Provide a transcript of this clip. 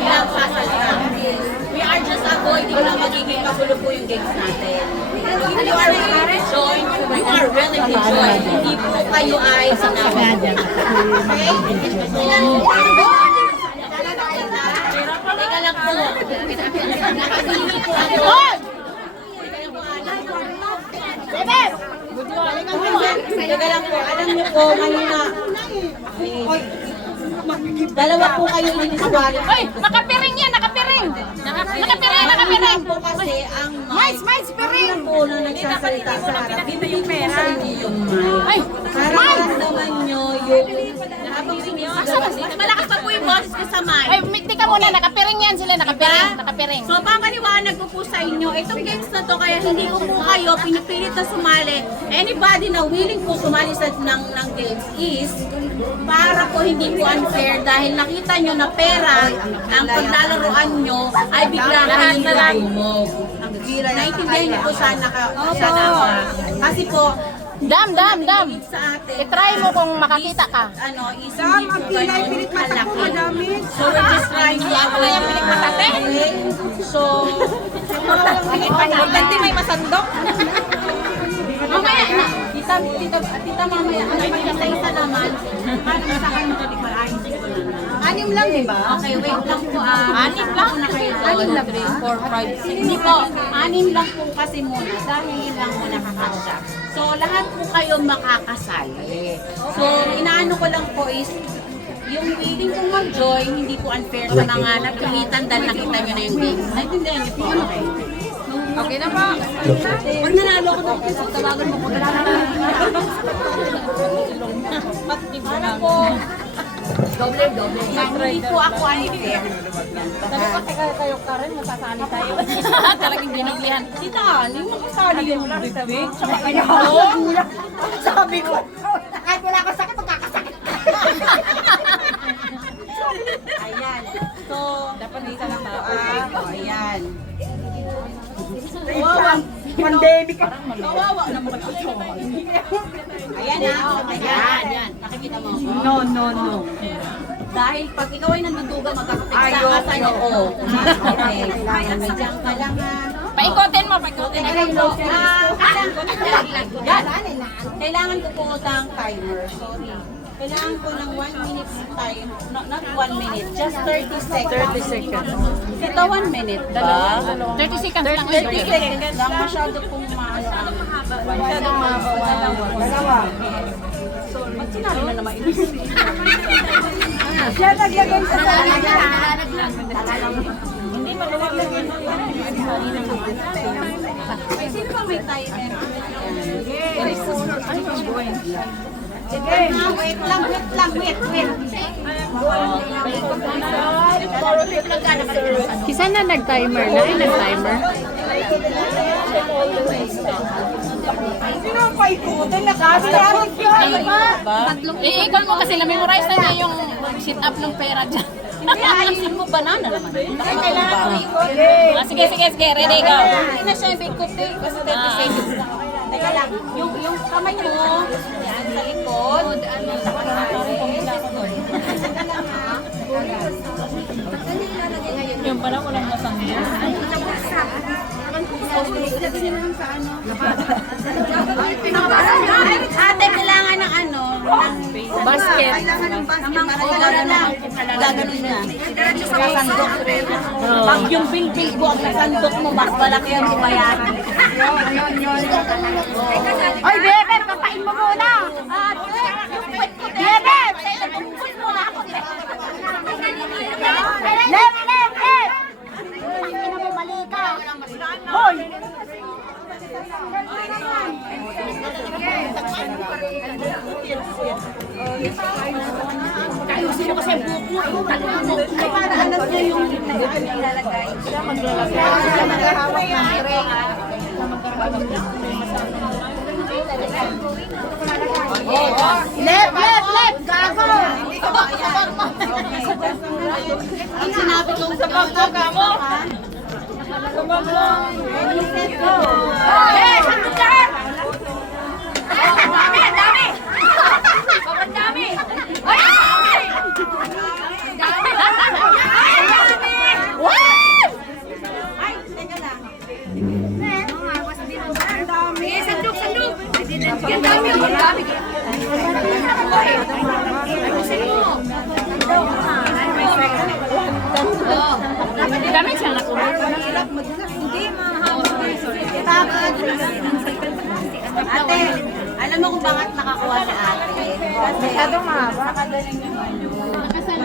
biglang sasalita. We are just avoiding na magiging kagulo po yung games natin. If you are willing to join, you are willing to join. Hindi po kayo ay sinabi. Okay? Teka lang po. Nakasili po ako. Teka lang po. Alam niyo po, kanina. Dalawa po kayo iniswali. Hoy, nakapiring yan, nakapiring. Nakapiring. Po kasi ang mic po na nagsasalita sa harap. Bibigyan ko sa inyo yung mic. Para maramdaman nyo yung habang sinisigaw. Malakas pa po yung boses ko sa mic. Ay, tika muna, nakapiring yan sila, nakapiring. So, papaliwanag ko po sa inyo, itong games na to, kaya hindi ko po kayo pinipilit na sumali. Anybody na willing po sumali sa ng games is para po hindi po unfair dahil nakita nyo na pera ang paglalaroan nyo ay bigla kayong nalumog. Naintindihan nyo po sana kasi po Dam. sa atin, I-try mo kung makakita ka. ano, is hindi po ganun kalaki. So, we're just trying to avoid So, Importante may masandok. mamaya na. Tita mamaya. Ano ba yung isa naman? Ano sa akin ito, di ba? Anim lang, di ba? Okay, wait lang po. Anim lang na kayo doon. 3, 4, 5, 6. Hindi po. 6 lang po kasi muna. Dahil lang muna kakasya. So, lahat po kayo makakasali. So, inaano ko lang po is, yung willing kong mag-join, hindi po unfair sa mga napilitan dahil nakita nyo na yung games. Naintindihan niyo po, okay? Okay na ba? Pag nanalo ako ng piso, tawagan mo ko. Para po, doble. Hindi po ako unfair. Sabi ko, kayo Karen, masasali tayo. Talagang biniglihan. Tita, hindi mo kasali yung bibig. Tsaka kayo. Sabi ko. Kahit wala ka sakit, magkakasakit. Ayan. So, dapat isa lang tao. Ayan. Pandemic. Kawawa naman ito. Ayan na. Ayan. Nakikita mo ako? No. Dahil pag ikaw ay nanduduga, magkakapigsa ka sa noo. Okay. Diyan ka lang ha. Paikotin mo. Kailangan ko po ng timer. Sorry. Kailangan ko ng 1 minute time. Not 1 minute. Just 30 seconds. 30 seconds. Ito 1 minute. 30 seconds lang. 30 seconds lang. Masyado pong maano. Masyadong mahaba. Dalawa. So, ba't sinabi na naman ito? Siya nagyagay sa Hindi pa naman. Sino ba may timer? Sige. Wait lang. Si Sana nag-timer na? Nag-timer? Sino pa ikutin? Nakasalit yun. Iikot mo kasi na-memorize na niya yung sit-up ng pera dyan. Hindi, ayusin mo banana naman. Kailangan ko ikot. Sige. Ready, go. Hindi na siya ikot eh. Kasi 30 seconds lang. Teka lang. Yung kamay mo, yan sa likod. Yung pala walang masangyo. Ate, kailangan ng ano? Basket. Gaganon niya. Sasandok. Pag yung bilbil ko ang nasandok mo, mas malaki ang bayaran. Ay, bebe, papain mo muna. Bebe, pagpupul muna ako. Left. Mali ka. Hoy. Ayusin mo kasi buhok mo. Ay, para alam niya yung nilalagay. Siya maglalagay. Siya maghahawak ng tray. Left. Gago. Ang sinabi kong sa pagkaga mo. Dami. Sobrang dami. Ay! Yan dami yung dami. Dami siya nakuha. Hindi, mahaba. Ate, alam mo kung bakit nakakuha si ate? Kasi Masyadong mahaba. nakagaling naman yung